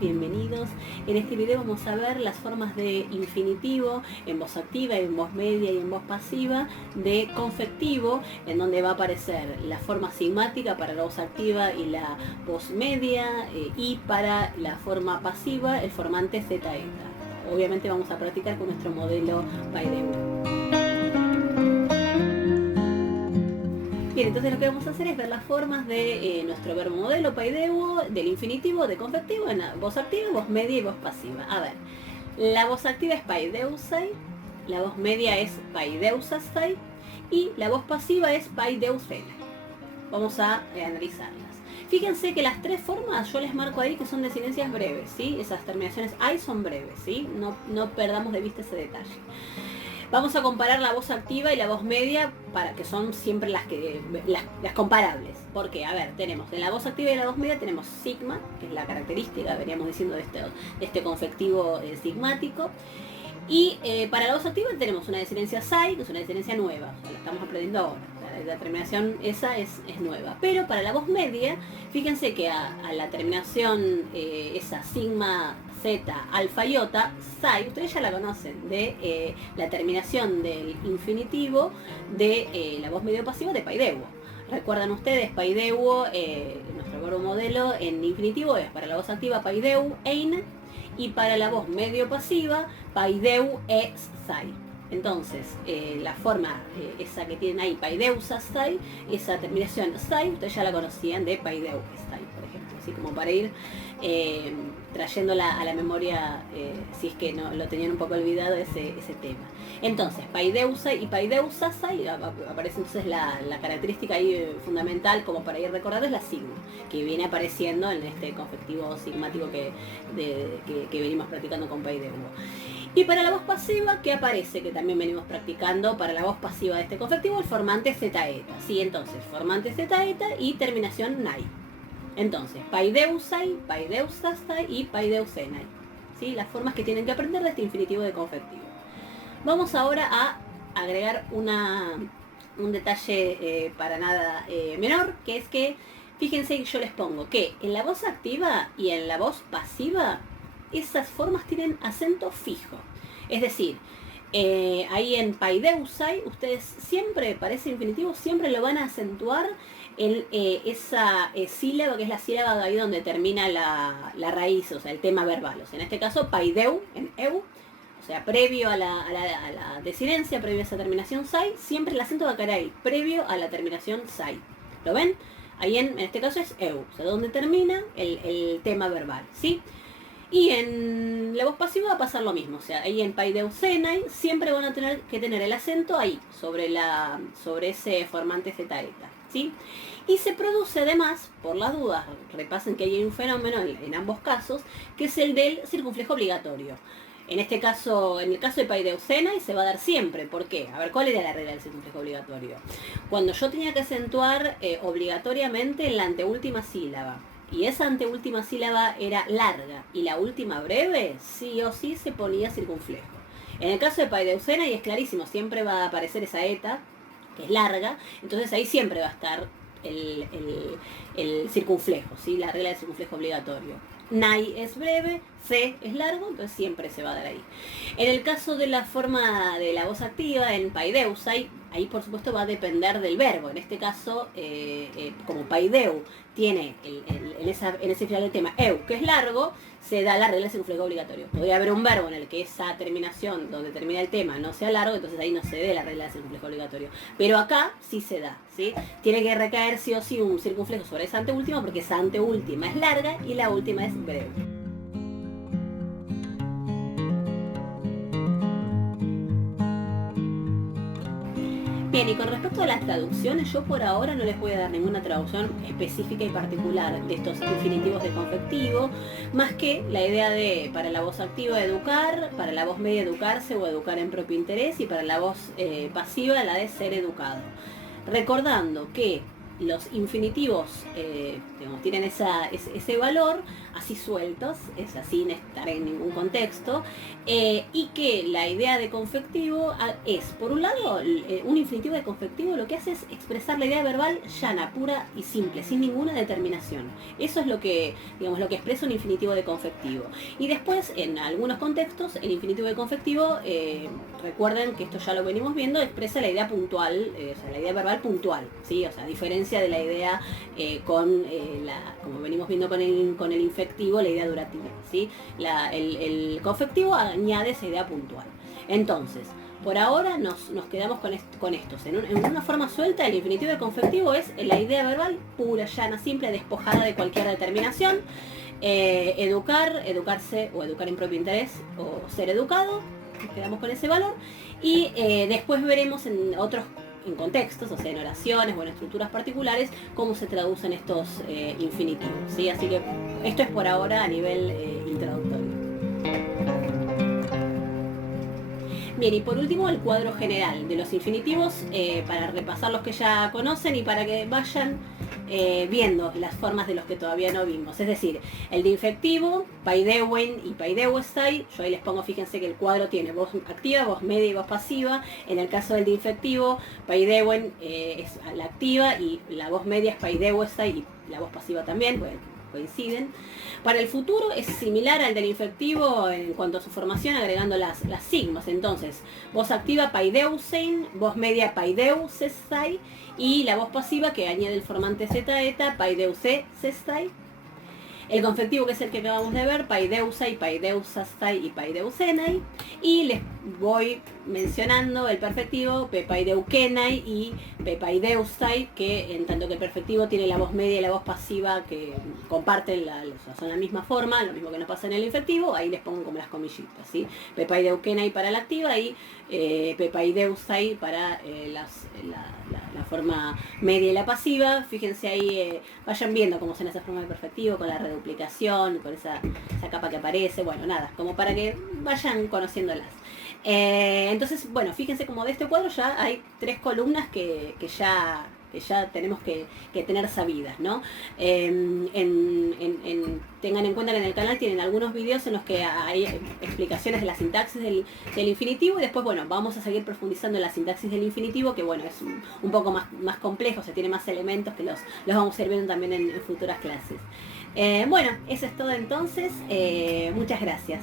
bienvenidos. En este video vamos a ver las formas de infinitivo en voz activa, en voz media y en voz pasiva, de confectivo, en donde va a aparecer la forma sigmática para la voz activa y la voz media, y para la forma pasiva el formante zeta eta. Obviamente vamos a practicar con nuestro modelo Paideu. Bien, entonces lo que vamos a hacer es ver las formas de nuestro verbo modelo paideuo, del infinitivo, de confectivo, en la voz activa, voz media y voz pasiva. A ver, la voz activa es paideusai, la voz media es paideusastai y la voz pasiva es paideusena. Vamos a analizarlas. Fíjense que las tres formas yo les marco ahí que son desinencias breves, ¿sí? Esas terminaciones ai son breves, ¿sí? No perdamos de vista ese detalle. Vamos a comparar la voz activa y la voz media, para que son siempre las comparables. Porque, a ver, tenemos en la voz activa y la voz media tenemos sigma, que es la característica, veníamos diciendo, de este confectivo sigmático. Y para la voz activa tenemos una desinencia sai, que es una desinencia nueva, o sea, la estamos aprendiendo ahora. La terminación esa es nueva. Pero para la voz media, fíjense que a la terminación esa sigma, zeta, alfa, iota, psi, ustedes ya la conocen, de la terminación del infinitivo de la voz medio pasiva de paideuo. Recuerdan ustedes, paideuo, nuestro verbo modelo en infinitivo es para la voz activa paideu ein y para la voz medio pasiva paideu e psi. Entonces, la forma esa que tienen ahí, paideusastai, esa terminación stai, ustedes ya la conocían de paideuestai, por ejemplo, así como para ir trayéndola a la memoria, si es que no lo tenían un poco olvidado ese tema. Entonces, paideusa y paideusastai, aparece entonces la característica ahí fundamental como para ir recordando, es la sigma, que viene apareciendo en este confectivo sigmático que venimos practicando con paideuo. Y para la voz pasiva, ¿qué aparece? Que también venimos practicando para la voz pasiva de este confectivo, el formante zeta eta. Sí, entonces, formante zeta eta y terminación nai. Entonces, paideusai, paideusastai y paideusenai. ¿Sí? Las formas que tienen que aprender de este infinitivo de confectivo. Vamos ahora a agregar un detalle para nada menor, que es que, fíjense que yo les pongo que en la voz activa y en la voz pasiva, esas formas tienen acento fijo. Es decir, ahí en paideusai, ustedes siempre, para ese infinitivo, siempre lo van a acentuar en esa sílaba, que es la sílaba ahí donde termina la raíz, o sea, el tema verbal. O sea, en este caso, paideu, en eu, o sea, previo a la desinencia, previo a esa terminación sai, siempre el acento va a caer ahí, previo a la terminación sai. ¿Lo ven? Ahí en este caso es eu, o sea, donde termina el tema verbal, ¿sí? Y en la voz pasiva va a pasar lo mismo, o sea, ahí en paideusenai siempre van a tener que tener el acento ahí, sobre ese formante zeta eta, ¿sí? Y se produce además, por las dudas, repasen que hay un fenómeno en ambos casos, que es el del circunflejo obligatorio. En este caso, en el caso de paideusenai se va a dar siempre. ¿Por qué? A ver, ¿cuál era la regla del circunflejo obligatorio? Cuando yo tenía que acentuar obligatoriamente en la anteúltima sílaba, y esa anteúltima sílaba era larga y la última breve, sí o sí se ponía circunflejo. En el caso de paideusenai es clarísimo, siempre va a aparecer esa eta, que es larga, entonces ahí siempre va a estar el circunflejo, ¿sí? La regla del circunflejo obligatorio. Nai es breve, C es largo, entonces siempre se va a dar ahí. En el caso de la forma de la voz activa, en paideusai, ahí por supuesto va a depender del verbo. En este caso, como paideu tiene en ese final del tema eu, que es largo, se da la regla del circunflejo obligatorio. Podría haber un verbo en el que esa terminación, donde termina el tema, no sea largo, entonces ahí no se dé la regla del circunflejo obligatorio. Pero acá sí se da, ¿sí? Tiene que recaer sí o sí un circunflejo sobre esa anteúltima, porque esa anteúltima es larga y la última es breve. Bien, y con respecto a las traducciones, yo por ahora no les voy a dar ninguna traducción específica y particular de estos infinitivos de confectivo, más que la idea de, para la voz activa, educar, para la voz media, educarse o educar en propio interés, y para la voz pasiva, la de ser educado. Recordando que los infinitivos digamos, tienen ese valor así sueltos, es sin estar en ningún contexto, y que la idea de confectivo es, por un lado, un infinitivo de confectivo lo que hace es expresar la idea verbal llana, pura y simple, sin ninguna determinación. Eso es lo que, digamos, lo que expresa un infinitivo de confectivo. Y después, en algunos contextos, el infinitivo de confectivo, recuerden que esto ya lo venimos viendo, expresa la idea puntual, o sea, la idea verbal puntual, ¿sí? O sea, a diferencia de la idea como venimos viendo con el infectivo, la idea durativa, ¿sí? El confectivo añade esa idea puntual. Entonces, por ahora nos quedamos con estos. En una forma suelta, el infinitivo de confectivo es la idea verbal pura, llana, simple, despojada de cualquier determinación. Educar, educarse o educar en propio interés o ser educado, nos quedamos con ese valor. Y después veremos en contextos, o sea, en oraciones o en estructuras particulares, cómo se traducen estos infinitivos, ¿sí? Así que esto es por ahora a nivel introductorio. Bien, y por último el cuadro general de los infinitivos, para repasar los que ya conocen y para que vayan viendo las formas de los que todavía no vimos. Es decir, el de infectivo, paideuen y paideuestai. Yo ahí les pongo, fíjense que el cuadro tiene voz activa, voz media y voz pasiva. En el caso del de infectivo, paideuen es la activa y la voz media es paideuestai y la voz pasiva también, pues, coinciden. Para el futuro es similar al del infectivo en cuanto a su formación, agregando las sigmas. Entonces, voz activa paideusein, voz media paideusestai y la voz pasiva que añade el formante z eta paideusestai. El confectivo, que es el que acabamos de ver, paideusai, paideusastai y paideusenai. Y les voy mencionando el perfectivo, pepaideukenai y pepaideustai, que en tanto que el perfectivo tiene la voz media y la voz pasiva que comparten, son la misma forma, lo mismo que nos pasa en el infectivo, ahí les pongo como las comillitas, ¿sí? Pepaideukenai para la activa y pepaideustai para la forma media y la pasiva. Fíjense ahí, vayan viendo cómo son esas formas de perfectivo, con la reduplicación, con esa capa que aparece, bueno, nada, como para que vayan conociéndolas. Entonces, bueno, fíjense como de este cuadro ya hay 3 columnas que ya tenemos que tener sabidas, ¿no? Tengan en cuenta que en el canal tienen algunos videos en los que hay explicaciones de la sintaxis del infinitivo y después, bueno, vamos a seguir profundizando en la sintaxis del infinitivo, que bueno, es un poco más complejo, o sea, tiene más elementos que los vamos a ir viendo también en futuras clases. Bueno, eso es todo entonces. Muchas gracias.